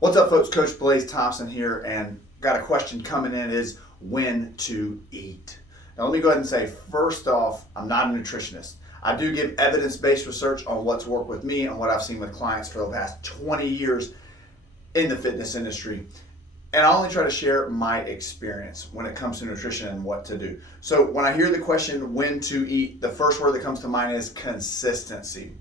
What's up, folks? Coach Blaze Thompson here, and got a question coming in is when to eat. Now, let me go ahead and say, first off, I'm not a nutritionist. I do give evidence-based research on what's worked with me and what I've seen with clients for the past 20 years in the fitness industry. And I only try to share my experience when it comes to nutrition and what to do. So when I hear the question, when to eat, the first word that comes to mind is consistency.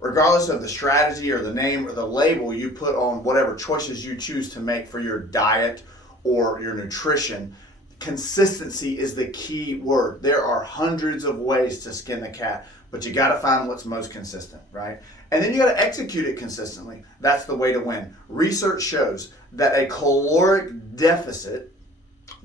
Regardless of the strategy or the name or the label you put on whatever choices you choose to make for your diet or your nutrition, consistency is the key word. There are hundreds of ways to skin the cat, but you got to find what's most consistent, right? And then you got to execute it consistently. That's the way to win. Research shows that a caloric deficit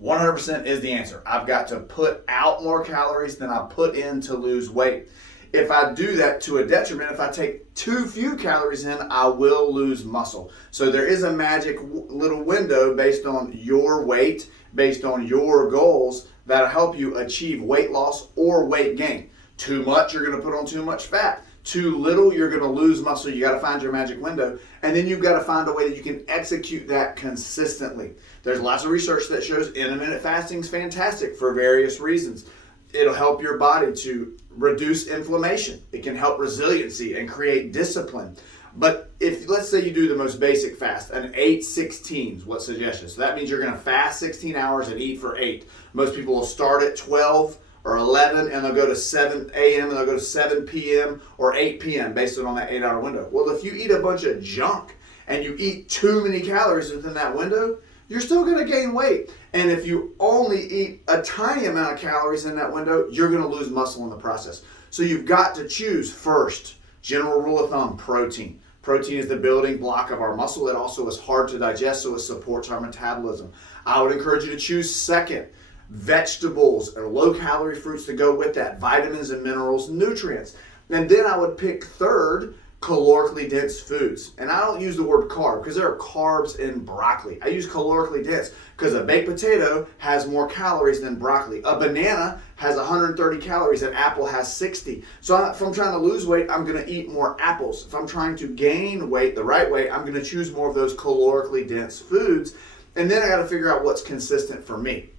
100% is the answer. I've got to put out more calories than I put in to lose weight. If I do that to a detriment, if I take too few calories in, I will lose muscle. So there is a magic little window based on your weight, based on your goals, that'll help you achieve weight loss or weight gain. Too much, you're going to put on too much fat. Too little, you're going to lose muscle. You got to find your magic window. And then you've got to find a way that you can execute that consistently. There's lots of research that shows intermittent fasting is fantastic for various reasons. It'll help your body to reduce inflammation. It can help resiliency and create discipline. But if, let's say you do the most basic fast, an 8-16 is what's suggested. So that means you're going to fast 16 hours and eat for 8. Most people will start at 12 or 11 and they'll go to 7 a.m. and they'll go to 7 p.m. or 8 p.m. based on that 8-hour window. Well, if you eat a bunch of junk and you eat too many calories within that window, you're still going to gain weight. And if you only eat a tiny amount of calories in that window, you're going to lose muscle in the process. So you've got to choose first, general rule of thumb, protein. Protein is the building block of our muscle. It also is hard to digest, so it supports our metabolism. I would encourage you to choose second, vegetables and low-calorie fruits to go with that, vitamins and minerals, nutrients. And then I would pick third, calorically dense foods. And I don't use the word carb because there are carbs in broccoli. I use calorically dense because a baked potato has more calories than broccoli. A banana has 130 calories, an apple has 60. So if I'm trying to lose weight, I'm going to eat more apples. If I'm trying to gain weight the right way, I'm going to choose more of those calorically dense foods. And then I got to figure out what's consistent for me.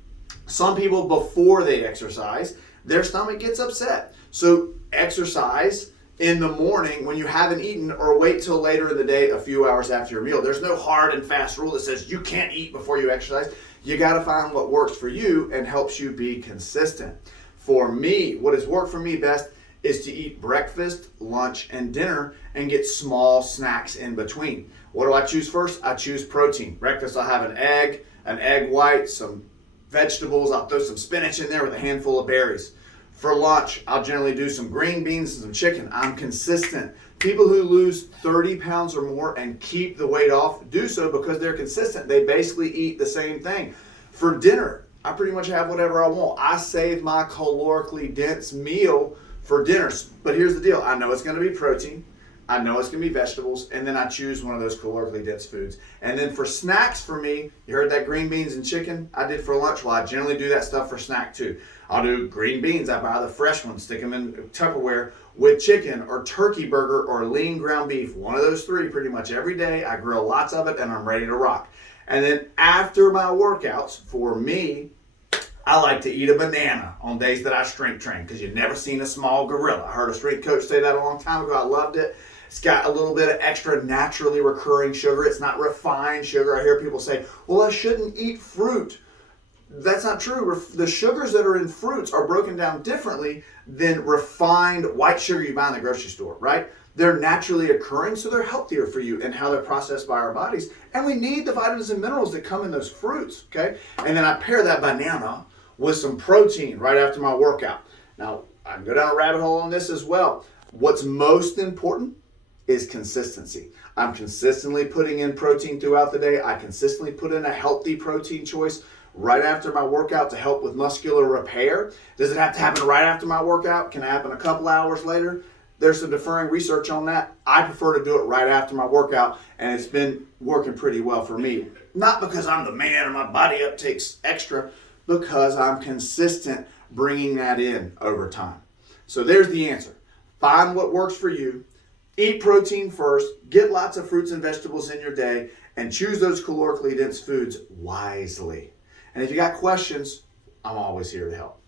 Some people, before they exercise, their stomach gets upset. So exercise in the morning when you haven't eaten, or wait till later in the day, a few hours after your meal. There's no hard and fast rule that says you can't eat before you exercise. You got to find what works for you and helps you be consistent. For me, what has worked for me best is to eat breakfast, lunch, and dinner and get small snacks in between. What do I choose first? I choose protein. Breakfast, I'll have an egg white, some vegetables. I'll throw some spinach in there with a handful of berries. For lunch, I'll generally do some green beans and some chicken. I'm consistent. People who lose 30 pounds or more and keep the weight off do so because they're consistent. They basically eat the same thing. For dinner, I pretty much have whatever I want. I save my calorically dense meal for dinners. But here's the deal. I know it's going to be protein. I know it's going to be vegetables, and then I choose one of those calorically dense foods. And then for snacks for me, you heard that green beans and chicken I did for lunch? Well, I generally do that stuff for snack too. I'll do green beans. I buy the fresh ones, stick them in Tupperware with chicken or turkey burger or lean ground beef. One of those three pretty much every day. I grill lots of it, and I'm ready to rock. And then after my workouts, for me, I like to eat a banana on days that I strength train because you've never seen a small gorilla. I heard a strength coach say that a long time ago. I loved it. It's got a little bit of extra naturally recurring sugar. It's not refined sugar. I hear people say, well, I shouldn't eat fruit. That's not true. The sugars that are in fruits are broken down differently than refined white sugar you buy in the grocery store, right? They're naturally occurring, so they're healthier for you and how they're processed by our bodies. And we need the vitamins and minerals that come in those fruits, okay? And then I pair that banana with some protein right after my workout. Now, I can go down a rabbit hole on this as well. What's most important is consistency. I'm consistently putting in protein throughout the day. I consistently put in a healthy protein choice right after my workout to help with muscular repair. Does it have to happen right after my workout? Can it happen a couple hours later? There's some differing research on that. I prefer to do it right after my workout, and it's been working pretty well for me. Not because I'm the man or my body uptakes extra, because I'm consistent bringing that in over time. So there's the answer. Find what works for you. Eat protein first, get lots of fruits and vegetables in your day, and choose those calorically dense foods wisely. And if you got questions, I'm always here to help.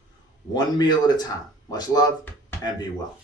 One meal at a time. Much love and be well.